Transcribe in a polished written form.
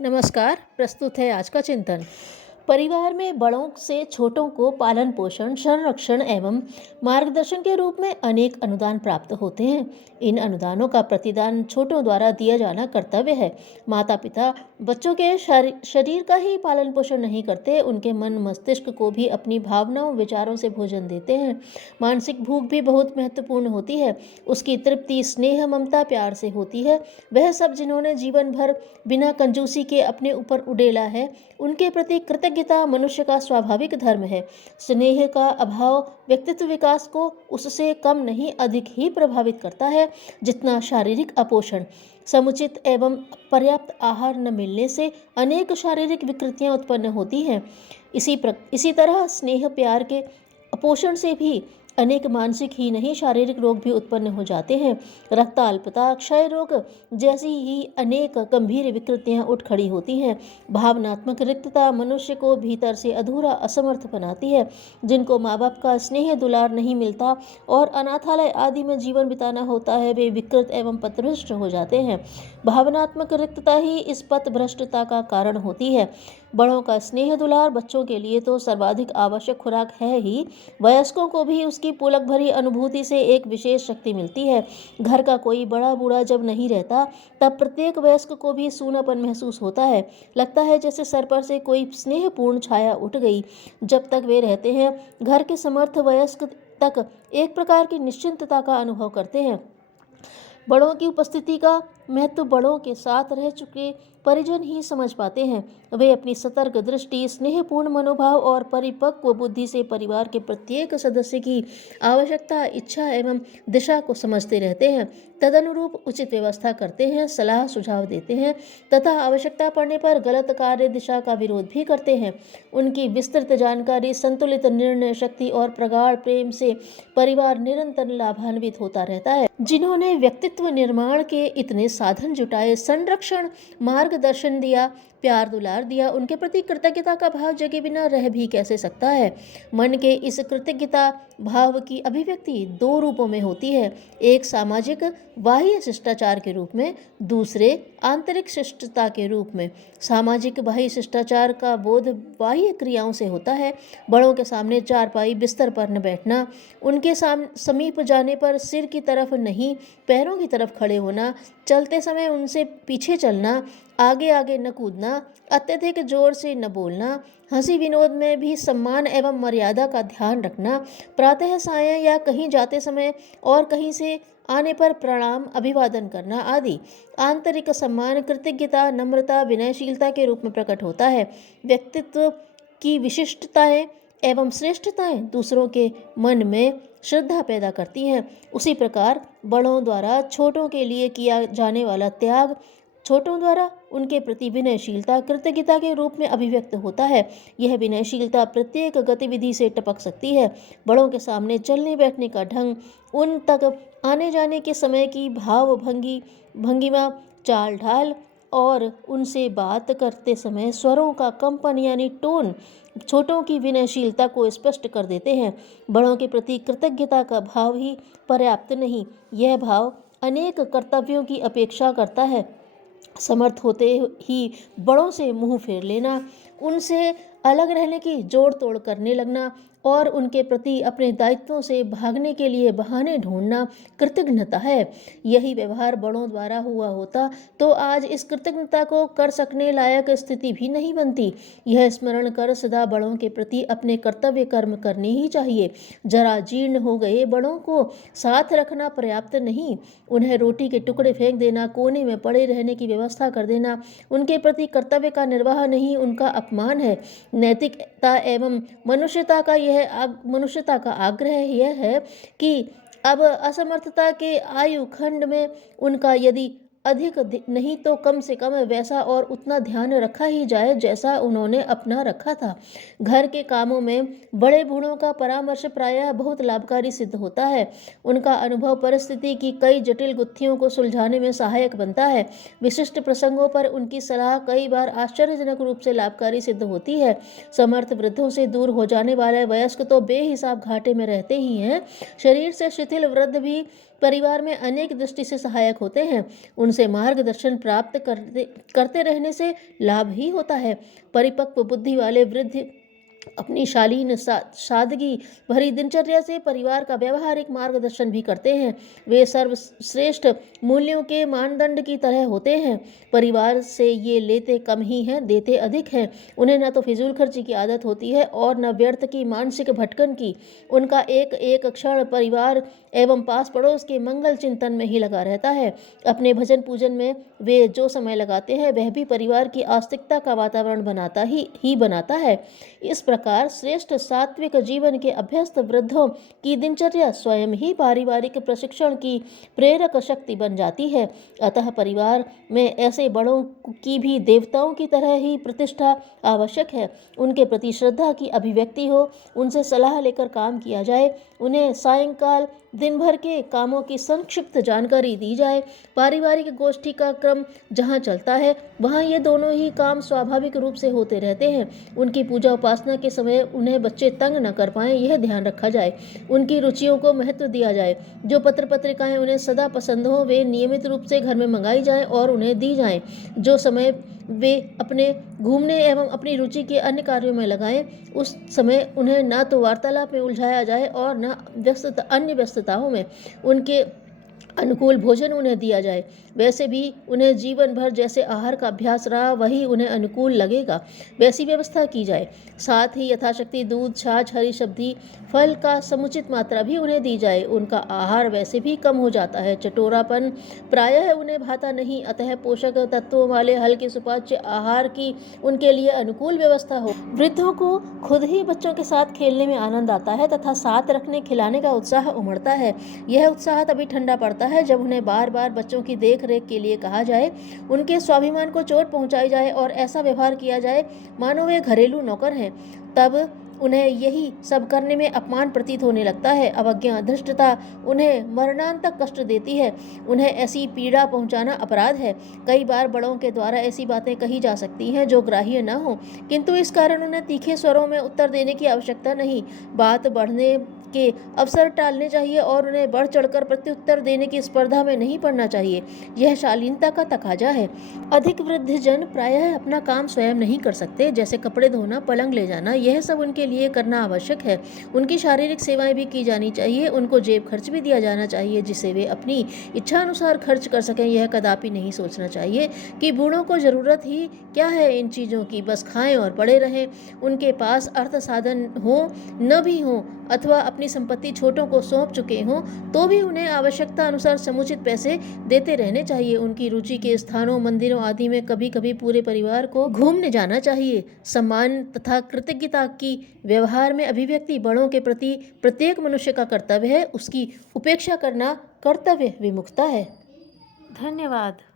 नमस्कार। प्रस्तुत है आज का चिंतन। परिवार में बड़ों से छोटों को पालन पोषण, संरक्षण एवं मार्गदर्शन के रूप में अनेक अनुदान प्राप्त होते हैं। इन अनुदानों का प्रतिदान छोटों द्वारा दिया जाना कर्तव्य है। माता पिता बच्चों के शरीर का ही पालन पोषण नहीं करते, उनके मन मस्तिष्क को भी अपनी भावनाओं विचारों से भोजन देते हैं। मानसिक भूख भी बहुत महत्वपूर्ण होती है। उसकी तृप्ति स्नेह ममता प्यार से होती है। वह सब जिन्होंने जीवन भर बिना कंजूसी के अपने ऊपर उड़ेला है, उनके प्रति कृतज्ञता मनुष्य का स्वाभाविक धर्म है। स्नेह का अभाव व्यक्तित्व विकास को उससे कम नहीं अधिक ही प्रभावित करता है जितना शारीरिक अपोषण। समुचित एवं पर्याप्त आहार न मिलने से अनेक शारीरिक विकृतियां उत्पन्न होती हैं। इसी तरह स्नेह प्यार के अपोषण से भी अनेक मानसिक ही नहीं शारीरिक रोग भी उत्पन्न हो जाते हैं। रक्ताल्पता, क्षय रोग जैसी ही अनेक गंभीर विकृतियां उठ खड़ी होती हैं। भावनात्मक रिक्तता मनुष्य को भीतर से अधूरा असमर्थ बनाती है। जिनको माँ बाप का स्नेह दुलार नहीं मिलता और अनाथालय आदि में जीवन बिताना होता है, वे विकृत एवं पथभ्रष्ट हो जाते हैं। भावनात्मक रिक्तता ही इस पथभ्रष्टता का कारण होती है। बड़ों का स्नेह दुलार बच्चों के लिए तो सर्वाधिक आवश्यक खुराक है ही, वयस्कों को भी उसकी पुलक भरी अनुभूति से एक विशेष शक्ति मिलती है। घर का कोई बड़ा बूढ़ा जब नहीं रहता, तब प्रत्येक वयस्क को भी सूनापन महसूस होता है। लगता है जैसे सर पर से कोई स्नेहपूर्ण छाया उठ गई। जब तक वे रहते हैं, घर के समर्थ वयस्क तक एक प्रकार की निश्चिंतता का अनुभव करते हैं। बड़ों की उपस्थिति का महत्व बड़ों के साथ रह चुके परिजन ही समझ पाते हैं। वे अपनी सतर्क दृष्टि, स्नेहपूर्ण मनोभाव और परिपक्व बुद्धि से परिवार के प्रत्येक सदस्य की आवश्यकता, इच्छा एवं दिशा को समझते रहते हैं। तदनुरूप उचित व्यवस्था करते हैं, सलाह सुझाव देते हैं तथा आवश्यकता पड़ने पर गलत कार्य दिशा का विरोध भी करते हैं। उनकी विस्तृत जानकारी, संतुलित निर्णय शक्ति और प्रगाढ़ प्रेम से परिवार निरंतर लाभान्वित होता रहता है। जिन्होंने व्यक्तित्व निर्माण के इतने साधन जुटाए, संरक्षण मार्गदर्शन दिया, प्यार दुलार दिया, उनके प्रति कृतज्ञता का भाव जगे बिना रह भी कैसे सकता है। मन के इस कृतज्ञता भाव की अभिव्यक्ति दो रूपों में होती है। एक सामाजिक बाह्य शिष्टाचार के रूप में, दूसरे आंतरिक शिष्टता के रूप में। सामाजिक बाह्य शिष्टाचार का बोध बाह्य क्रियाओं से होता है। बड़ों के सामने चारपाई बिस्तर पर न बैठना, उनके समीप जाने पर सिर की तरफ नहीं पैरों की तरफ खड़े होना, चलते समय उनसे पीछे चलना, आगे आगे न कूदना, अत्यधिक जोर से न बोलना, हंसी विनोद में भी सम्मान एवं मर्यादा का ध्यान रखना, प्रातः सायं या कहीं जाते समय और कहीं से आने पर प्रणाम अभिवादन करना आदि। आंतरिक सम्मान कृतज्ञता, नम्रता, विनयशीलता के रूप में प्रकट होता है। व्यक्तित्व की विशिष्टताएं एवं श्रेष्ठताएं दूसरों के मन में श्रद्धा पैदा करती हैं। उसी प्रकार बड़ों द्वारा छोटों के लिए किया जाने वाला त्याग छोटों द्वारा उनके प्रति विनयशीलता कृतज्ञता के रूप में अभिव्यक्त होता है। यह विनयशीलता प्रत्येक गतिविधि से टपक सकती है। बड़ों के सामने चलने बैठने का ढंग, उन तक आने जाने के समय की भाव भंगिमा, चाल ढाल और उनसे बात करते समय स्वरों का कंपन यानी टोन छोटों की विनयशीलता को स्पष्ट कर देते हैं। बड़ों के प्रति कृतज्ञता का भाव ही पर्याप्त नहीं, यह भाव अनेक कर्तव्यों की अपेक्षा करता है। समर्थ होते ही बड़ों से मुंह फेर लेना, उनसे अलग रहने की जोड़ तोड़ करने लगना और उनके प्रति अपने दायित्वों से भागने के लिए बहाने ढूंढना कृतज्ञता है। यही व्यवहार बड़ों द्वारा हुआ होता तो आज इस कृतज्ञता को कर सकने लायक स्थिति भी नहीं बनती। यह स्मरण कर सदा बड़ों के प्रति अपने कर्तव्य कर्म करने ही चाहिए। जरा जीर्ण हो गए बड़ों को साथ रखना पर्याप्त नहीं, उन्हें रोटी के टुकड़े फेंक देना, कोने में पड़े रहने की व्यवस्था कर देना उनके प्रति कर्तव्य का निर्वाह नहीं, उनका अपमान है। नैतिकता एवं मनुष्यता का आग्रह यह है कि अब असमर्थता के आयु खंड में उनका यदि अधिक नहीं तो कम से कम वैसा और उतना ध्यान रखा ही जाए जैसा उन्होंने अपना रखा था। घर के कामों में बड़े बूढ़ों का परामर्श प्रायः बहुत लाभकारी सिद्ध होता है। उनका अनुभव परिस्थिति की कई जटिल गुत्थियों को सुलझाने में सहायक बनता है। विशिष्ट प्रसंगों पर उनकी सलाह कई बार आश्चर्यजनक रूप से लाभकारी सिद्ध होती है। समर्थ वृद्धों से दूर हो जाने वाले वयस्क तो बेहिसाब घाटे में रहते ही हैं। शरीर से शिथिल वृद्ध भी परिवार में अनेक दृष्टि से सहायक होते हैं। उनसे मार्गदर्शन प्राप्त करते रहने से लाभ ही होता है। परिपक्व बुद्धि वाले वृद्ध अपनी शालीन सादगी भरी दिनचर्या से परिवार का व्यवहारिक मार्गदर्शन भी करते हैं। वे सर्वश्रेष्ठ मूल्यों के मानदंड की तरह होते हैं। परिवार से ये लेते कम ही हैं, देते अधिक हैं। उन्हें न तो फिजूल खर्ची की आदत होती है और न व्यर्थ की मानसिक भटकन की। उनका एक एक क्षण परिवार एवं पास पड़ोस के मंगल चिंतन में ही लगा रहता है। अपने भजन पूजन में वे जो समय लगाते हैं वह भी परिवार की आस्तिकता का वातावरण बनाता है। इस प्रकार श्रेष्ठ सात्विक जीवन के अभ्यस्त वृद्धों की दिनचर्या स्वयं ही पारिवारिक प्रशिक्षण की प्रेरक शक्ति बन जाती है। अतः परिवार में ऐसे बड़ों की भी देवताओं की तरह ही प्रतिष्ठा आवश्यक है। उनके प्रति श्रद्धा की अभिव्यक्ति हो, उनसे सलाह लेकर काम किया जाए, उन्हें सायंकाल दिन भर के कामों की संक्षिप्त जानकारी दी जाए। पारिवारिक गोष्ठी का क्रम जहाँ चलता है वहाँ ये दोनों ही काम स्वाभाविक रूप से होते रहते हैं। उनकी पूजा उपासना के समय उन्हें बच्चे तंग न कर पाएं, यह ध्यान रखा जाए। उनकी रुचियों को महत्व दिया जाए। जो पत्र पत्रिकाएं उन्हें सदा पसंद हो वे नियमित रूप से घर में मंगाई जाएं और उन्हें दी जाएं। जो समय वे अपने घूमने एवं अपनी रुचि के अन्य कार्यों में लगाएं, उस समय उन्हें न तो वार्तालाप में उलझाया जाए और न अन्य व्यस्तताओं में। उनके अनुकूल भोजन उन्हें दिया जाए। वैसे भी उन्हें जीवन भर जैसे आहार का अभ्यास रहा वही उन्हें अनुकूल लगेगा, वैसी व्यवस्था की जाए। साथ ही यथाशक्ति दूध, छाछ, हरी सब्जी, फल का समुचित मात्रा भी उन्हें दी जाए। उनका आहार वैसे भी कम हो जाता है। चटोरापन प्रायः उन्हें भाता नहीं, अतः पोषक तत्वों वाले हल्के सुपाच्य आहार की उनके लिए अनुकूल व्यवस्था हो। वृद्धों को खुद ही बच्चों के साथ खेलने में आनंद आता है तथा साथ रखने खिलाने का उत्साह उमड़ता है। यह उत्साह तभी ठंडा पड़ता है जब उन्हें बार बार बच्चों की देख रेख के लिए कहा जाए, उनके स्वाभिमान को चोट पहुंचाई जाए और ऐसा व्यवहार किया जाए मानो वे घरेलू नौकर हैं। तब उन्हें यही सब करने में अपमान प्रतीत होने लगता है। अवज्ञा, धृष्टता उन्हें मरणांतक कष्ट देती है। उन्हें ऐसी पीड़ा पहुंचाना अपराध है। कई बार बड़ों के द्वारा ऐसी बातें कही जा सकती हैं जो ग्राह्य न हो, किंतु इस कारण उन्हें तीखे स्वरों में उत्तर देने की आवश्यकता नहीं। बात बढ़ने के अवसर टालने चाहिए और उन्हें बढ़ चढ़कर प्रत्युत्तर देने की स्पर्धा में नहीं पड़ना चाहिए। यह शालीनता का तकाजा है। अधिक वृद्ध जन प्रायः अपना काम स्वयं नहीं कर सकते, जैसे कपड़े धोना, पलंग ले जाना, यह सब उनके लिए करना आवश्यक है। उनकी शारीरिक सेवाएं भी की जानी चाहिए। उनको जेब खर्च भी दिया जाना चाहिए जिसे वे अपनी इच्छा अनुसार खर्च कर सकें। यह कदापि नहीं सोचना चाहिए कि बूढ़ों को जरूरत ही क्या है इन चीज़ों की, बस खाएं और पड़े रहें। उनके पास अर्थ साधन हो न भी हो अथवा अपनी संपत्ति छोटों को सौंप चुके हों तो भी उन्हें आवश्यकता अनुसार समुचित पैसे देते रहने चाहिए। उनकी रुचि के स्थानों, मंदिरों आदि में कभी कभी पूरे परिवार को घूमने जाना चाहिए। सम्मान तथा कृतज्ञता की व्यवहार में अभिव्यक्ति बड़ों के प्रति प्रत्येक मनुष्य का कर्तव्य है। उसकी उपेक्षा करना कर्तव्य विमुखता है। धन्यवाद।